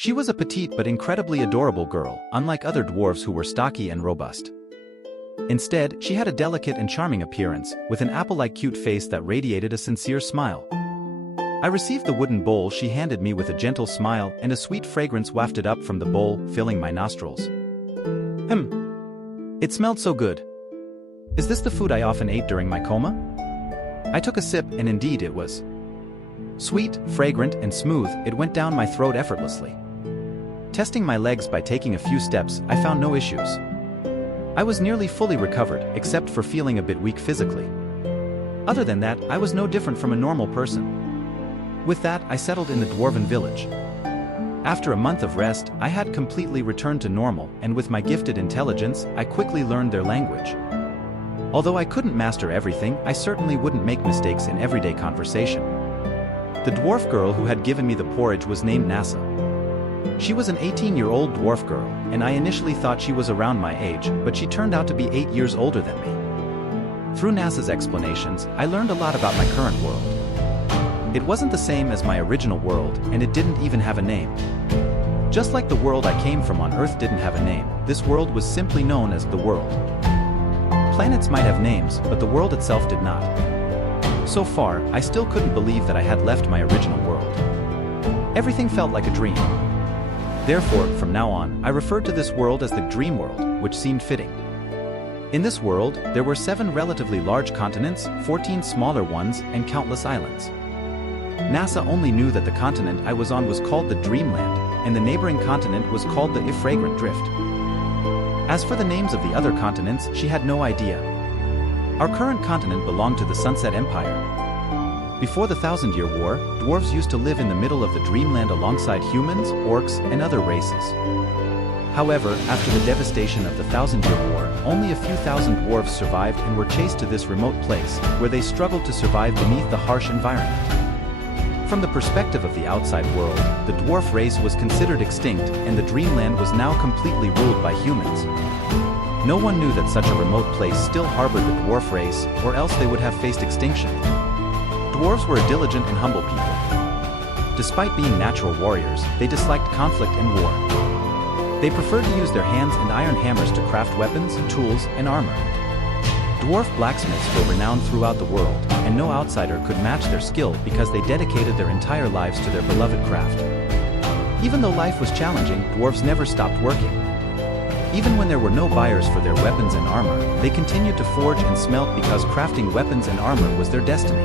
She was a petite but incredibly adorable girl, unlike other dwarves who were stocky and robust. Instead, she had a delicate and charming appearance, with an apple-like cute face that radiated a sincere smile. I received the wooden bowl she handed me with a gentle smile, and a sweet fragrance wafted up from the bowl, filling my nostrils. It smelled so good. Is this the food I often ate during my coma? I took a sip, and indeed it was. Sweet, fragrant, and smooth, it went down my throat effortlessly. Testing my legs by taking a few steps, I found no issues. I was nearly fully recovered, except for feeling a bit weak physically. Other than that, I was no different from a normal person. With that, I settled in the dwarven village. After a month of rest, I had completely returned to normal, and with my gifted intelligence, I quickly learned their language. Although I couldn't master everything, I certainly wouldn't make mistakes in everyday conversation. The dwarf girl who had given me the porridge was named Nasa. She was an 18-year-old dwarf girl, and I initially thought she was around my age, but she turned out to be 8 years older than me. Through Nasa's explanations, I learned a lot about my current world. It wasn't the same as my original world, and it didn't even have a name. Just like the world I came from on Earth didn't have a name, this world was simply known as the world. Planets might have names, but the world itself did not. So far, I still couldn't believe that I had left my original world. Everything felt like a dream. Therefore, from now on, I referred to this world as the Dreamworld, which seemed fitting. In this world, there were 7 relatively large continents, 14 smaller ones, and countless islands. NASA only knew that the continent I was on was called the Dreamland, and the neighboring continent was called the Fragrant Drift. As for the names of the other continents, she had no idea. Our current continent belonged to the Sunset Empire. Before the Thousand-Year War, dwarves used to live in the middle of the Dreamland alongside humans, orcs, and other races. However, after the devastation of the Thousand-Year War, only a few thousand dwarves survived and were chased to this remote place, where they struggled to survive beneath the harsh environment. From the perspective of the outside world, the dwarf race was considered extinct, and the Dreamland was now completely ruled by humans. No one knew that such a remote place still harbored the dwarf race, or else they would have faced extinction. Dwarves were a diligent and humble people. Despite being natural warriors, they disliked conflict and war. They preferred to use their hands and iron hammers to craft weapons, tools, and armor. Dwarf blacksmiths were renowned throughout the world, and no outsider could match their skill because they dedicated their entire lives to their beloved craft. Even though life was challenging, dwarves never stopped working. Even when there were no buyers for their weapons and armor, they continued to forge and smelt because crafting weapons and armor was their destiny.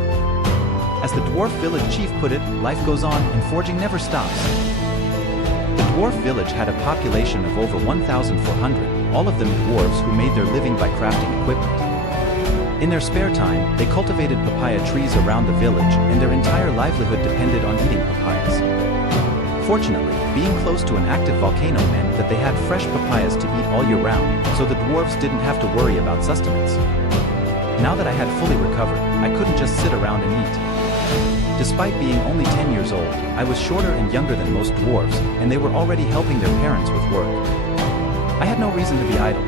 As the dwarf village chief put it, life goes on and forging never stops. The dwarf village had a population of over 1,400, all of them dwarves who made their living by crafting equipment. In their spare time, they cultivated papaya trees around the village, and their entire livelihood depended on eating papayas. Fortunately, being close to an active volcano meant that they had fresh papayas to eat all year round, so the dwarves didn't have to worry about sustenance. Now that I had fully recovered, I couldn't just sit around and eat. Despite being only 10 years old, I was shorter and younger than most dwarves, and they were already helping their parents with work. I had no reason to be idle.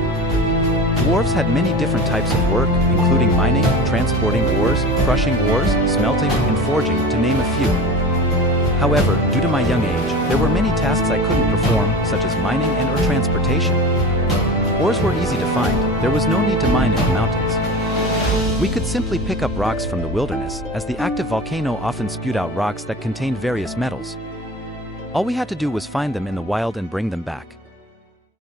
Dwarves had many different types of work, including mining, transporting ores, crushing ores, smelting, and forging, to name a few. However, due to my young age, there were many tasks I couldn't perform, such as mining and/or transportation. Ores were easy to find, there was no need to mine in the mountains. We could simply pick up rocks from the wilderness, as the active volcano often spewed out rocks that contained various metals. All we had to do was find them in the wild and bring them back.